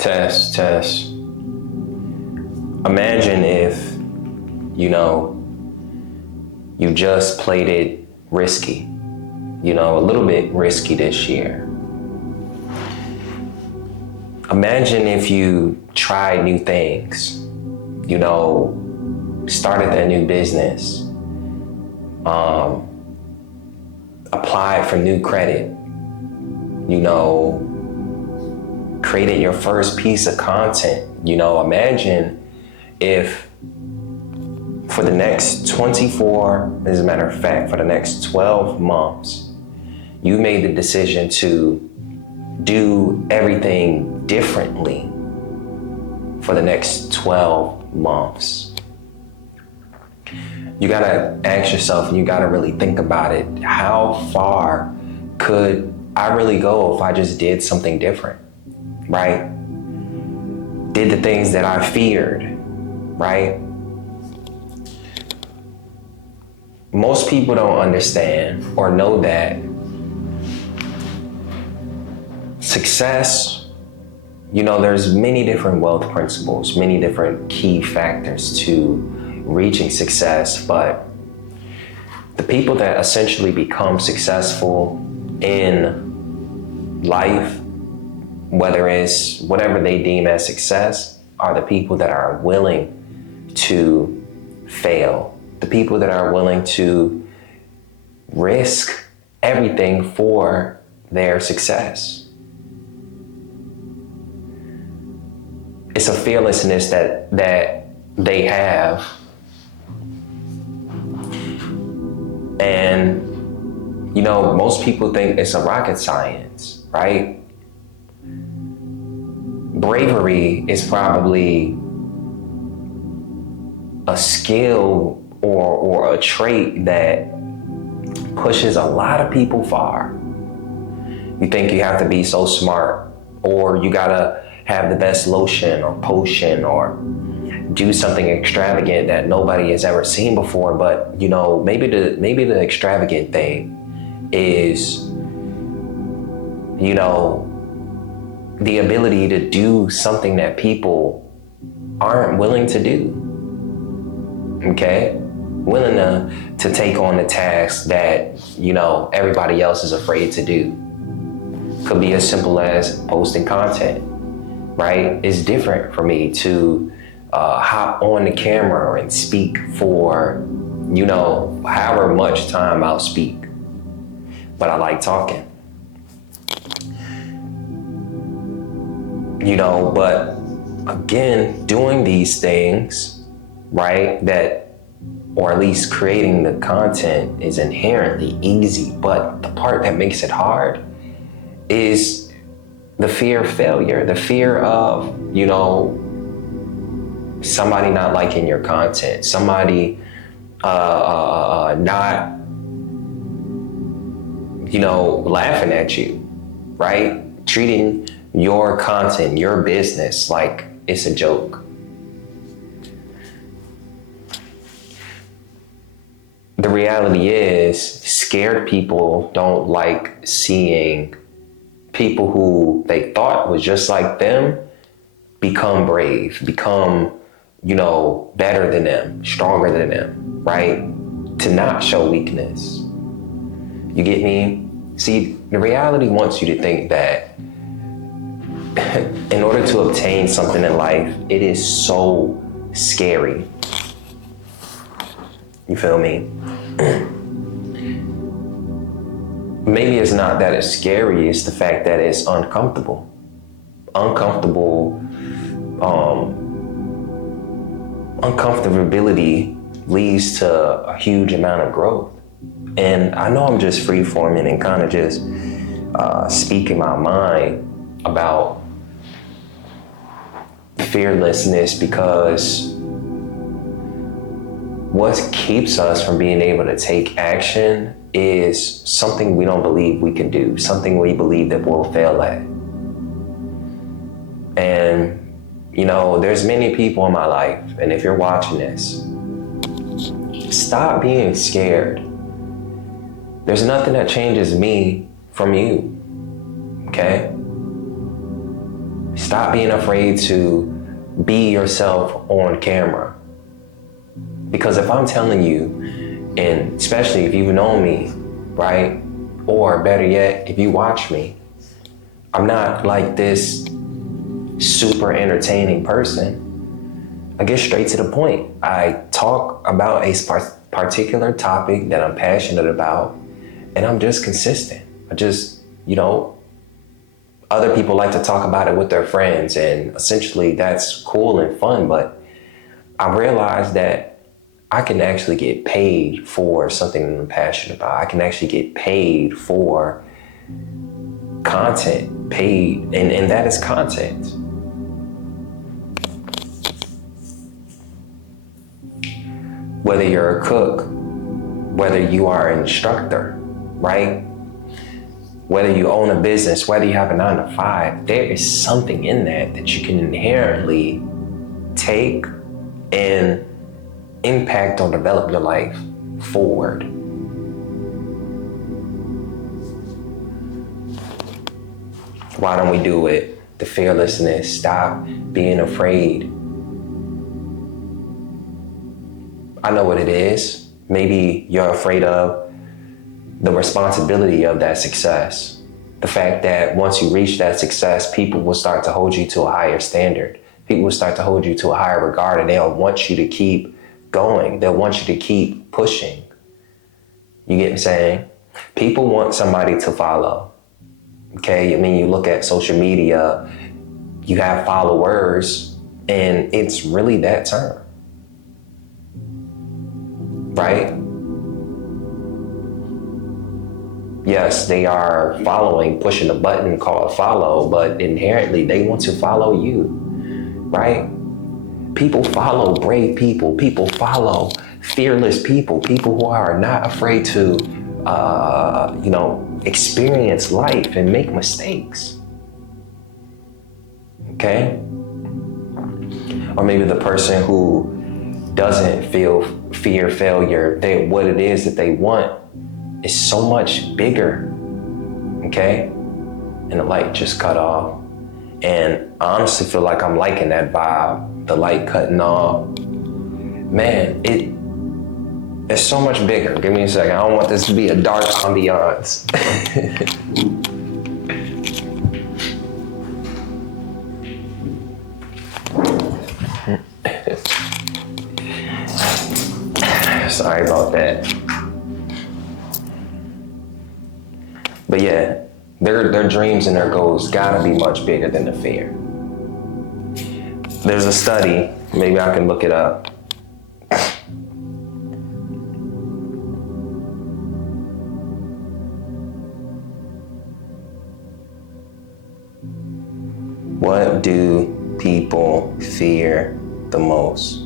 Test, test. Imagine if, you just played it risky, a little bit risky this year. Imagine if you tried new things, started that new business, applied for new credit, created your first piece of content. Imagine if for the next 24, as a matter of fact, for the next 12 months, you made the decision to do everything differently for the next 12 months. You gotta ask yourself, and you gotta really think about it. How far could I really go if I just did something different, right? Did the things that I feared, right? Most people don't understand or know that success, there's many different wealth principles, many different key factors to reaching success, but the people that essentially become successful in life, whether it's whatever they deem as success, are the people that are willing to fail, the people that are willing to risk everything for their success. It's a fearlessness that they have. And, most people think it's a rocket science, right? Bravery is probably a skill or a trait that pushes a lot of people far. You think you have to be so smart, or you gotta have the best lotion or potion or do something extravagant that nobody has ever seen before. But maybe the extravagant thing is the ability to do something that people aren't willing to do. Okay? Willing to take on the task that everybody else is afraid to do. Could be as simple as posting content, right? It's different for me to hop on the camera and speak for, however much time I'll speak. But I like talking. But again, doing these things, right, or at least creating the content is inherently easy. But the part that makes it hard is the fear of failure, the fear of, somebody not liking your content, somebody not, laughing at you, right? Treating your content, your business like it's a joke. The reality is, scared people don't like seeing people who they thought was just like them become brave, become, better than them, stronger than them, right? To not show weakness. You get me? See, the reality wants you to think that in order to obtain something in life, it is so scary. You feel me? Maybe it's not that it's scary, it's the fact that it's uncomfortable. Uncomfortability leads to a huge amount of growth. And I know I'm just free-forming and kind of just speaking my mind about fearlessness, because what keeps us from being able to take action is something we don't believe we can do, something we believe that we'll fail at. And, there's many people in my life, and if you're watching this, stop being scared. There's nothing that changes me from you, okay? It's Stop being afraid to be yourself on camera. Because if I'm telling you, and especially if you've known me, right? Or better yet, if you watch me, I'm not like this super entertaining person. I get straight to the point. I talk about a particular topic that I'm passionate about, and I'm just consistent. I just, other people like to talk about it with their friends, and essentially that's cool and fun, but I realized that I can actually get paid for something that I'm passionate about. I can actually get paid for content, and that is content. Whether you're a cook, whether you are an instructor, right? Whether you own a business, whether you have a 9-to-5, there is something in that you can inherently take and impact or develop your life forward. Why don't we do it? The fearlessness, stop being afraid. I know what it is. Maybe you're afraid of the responsibility of that success. The fact that once you reach that success, people will start to hold you to a higher standard. People will start to hold you to a higher regard, and they'll want you to keep going. They'll want you to keep pushing. You get what I'm saying? People want somebody to follow. Okay, I mean, you look at social media, you have followers, and it's really that term. Right? Yes, they are following, pushing a button called follow, but inherently they want to follow you, right? People follow brave people. People follow fearless people. People who are not afraid to, experience life and make mistakes. Okay? Or maybe the person who doesn't fear failure. What it is that they want is so much bigger. Okay? And the light just cut off. And I honestly feel like I'm liking that vibe, the light cutting off. Man, it's so much bigger. Give me a second. I don't want this to be a dark ambiance. Sorry about that. But yeah, their dreams and their goals gotta be much bigger than the fear. There's a study, maybe I can look it up. What do people fear the most?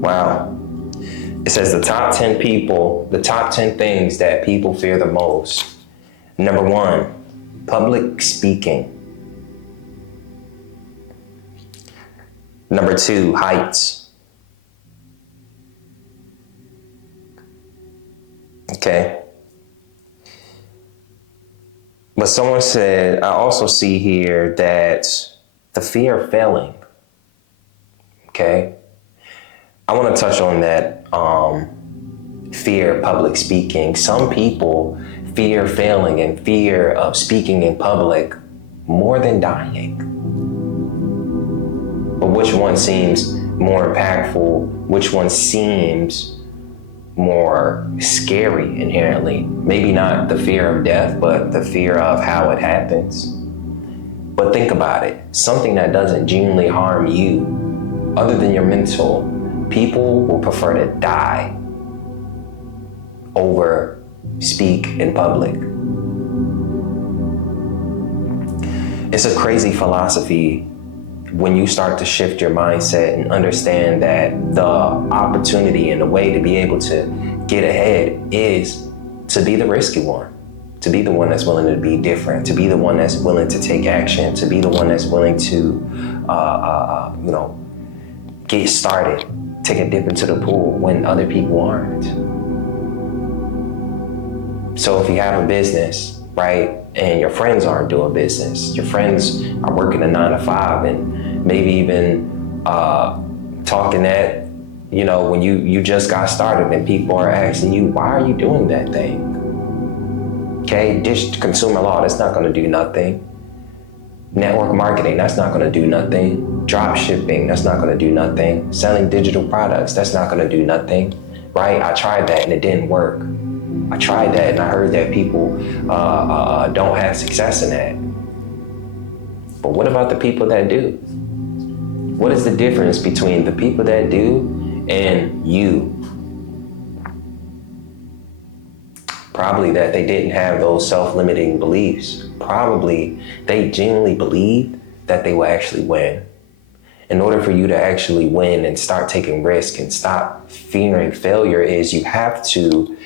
Wow. It says the top 10 things that people fear the most. Number 1, public speaking. Number 2, heights. Okay. But someone said, I also see here that the fear of failing. Okay. I want to touch on that fear of public speaking. Some people fear failing and fear of speaking in public more than dying. But which one seems more impactful? Which one seems more scary inherently? Maybe not the fear of death, but the fear of how it happens. But think about it. Something that doesn't genuinely harm you, other than your mental, people will prefer to die over speak in public. It's a crazy philosophy when you start to shift your mindset and understand that the opportunity and the way to be able to get ahead is to be the risky one, to be the one that's willing to be different, to be the one that's willing to take action, to be the one that's willing to, get started, take a dip into the pool when other people aren't. So if you have a business, right? And your friends aren't doing business. Your friends are working a 9 to 5 and maybe even talking that, when you just got started and people are asking you, why are you doing that thing? Okay, consumer law, that's not gonna do nothing. Network marketing, that's not gonna do nothing. Drop shipping, that's not gonna do nothing. Selling digital products, that's not gonna do nothing, right? I tried that and it didn't work. I tried that and I heard that people don't have success in that. But what about the people that do? What is the difference between the people that do and you? Probably that they didn't have those self-limiting beliefs. Probably they genuinely believed that they will actually win. In order for you to actually win and start taking risk and stop fearing failure you have to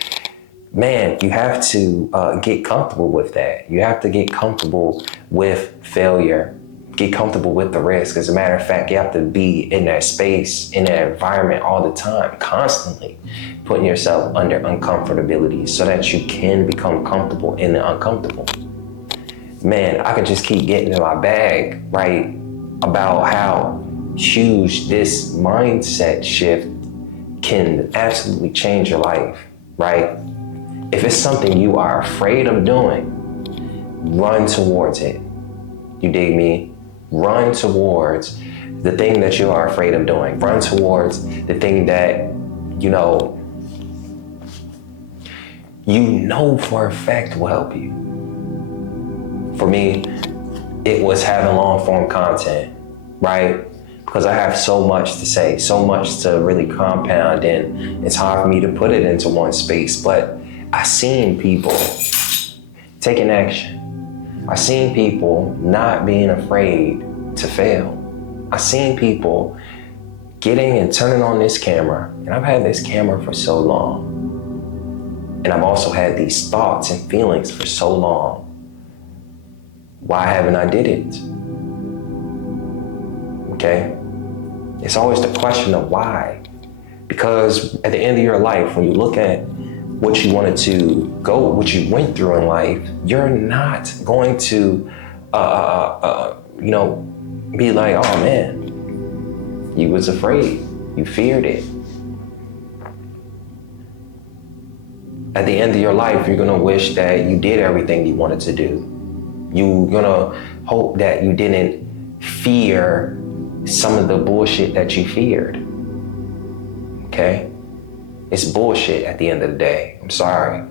get comfortable with that. You have to get comfortable with failure, get comfortable with the risk. As a matter of fact, you have to be in that space, in that environment all the time, constantly putting yourself under uncomfortability so that you can become comfortable in the uncomfortable. Man, I could just keep getting in my bag, right, about how huge this mindset shift can absolutely change your life, right? If it's something you are afraid of doing, run towards it. You dig me? Run towards the thing that you are afraid of doing. Run towards the thing that, you know for a fact will help you. For me, it was having long form content, right? Because I have so much to say, so much to really compound, and it's hard for me to put it into one space. But I seen people taking action. I seen people not being afraid to fail. I seen people getting and turning on this camera, and I've had this camera for so long. And I've also had these thoughts and feelings for so long. Why haven't I did it? Okay? It's always the question of why. Because at the end of your life, when you look at what you wanted to go, what you went through in life, you're not going to, be like, oh man, you was afraid, you feared it. At the end of your life, you're gonna wish that you did everything you wanted to do. You're gonna hope that you didn't fear some of the bullshit that you feared. Okay? It's bullshit at the end of the day. I'm sorry.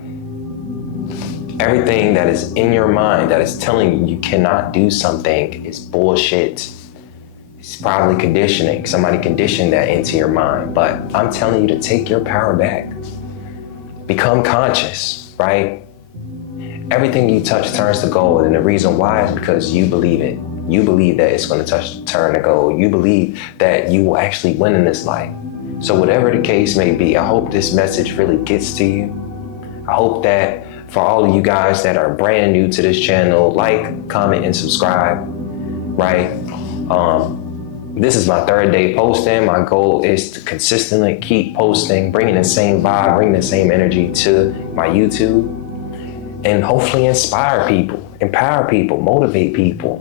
Everything that is in your mind that is telling you cannot do something is bullshit. It's probably conditioning. Somebody conditioned that into your mind. But I'm telling you to take your power back. Become conscious, right? Everything you touch turns to gold, and the reason why is because you believe it. You believe that it's going to turn to gold. You believe that you will actually win in this life. So whatever the case may be, I hope this message really gets to you. I hope that for all of you guys that are brand new to this channel, like, comment, and subscribe, right? This is my 3rd day posting. My goal is to consistently keep posting, bringing the same vibe, bringing the same energy to my YouTube, and hopefully inspire people, empower people, motivate people,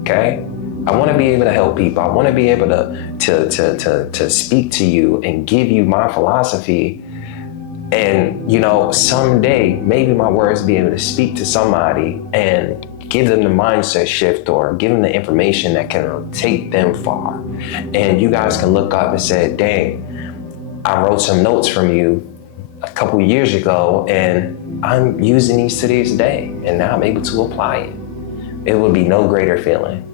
okay? I want to be able to help people. I want to be able to speak to you and give you my philosophy. And, someday, maybe my words be able to speak to somebody and give them the mindset shift or give them the information that can take them far. And you guys can look up and say, dang, I wrote some notes from you a couple years ago and I'm using these to this day, and now I'm able to apply it. It would be no greater feeling.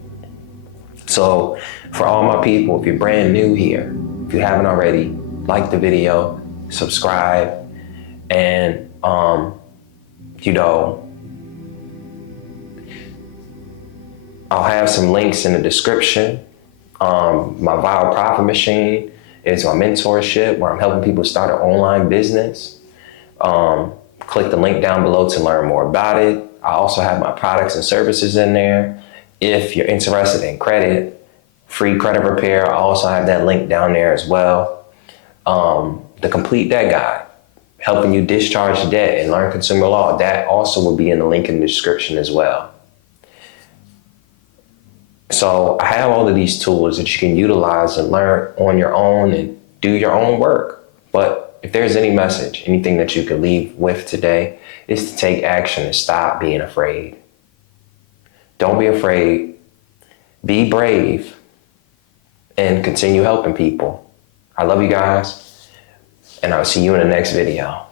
So for all my people, if you're brand new here, if you haven't already, like the video, subscribe, and I'll have some links in the description. My Viral Profit Machine is my mentorship where I'm helping people start an online business. Click the link down below to learn more about it. I also have my products and services in there. If you're interested in credit, free credit repair, I also have that link down there as well. The complete debt guide, helping you discharge debt and learn consumer law, that also will be in the link in the description as well. So I have all of these tools that you can utilize and learn on your own and do your own work. But if there's any message, anything that you can leave with today, is to take action and stop being afraid. Don't be afraid. Be brave and continue helping people. I love you guys, and I'll see you in the next video.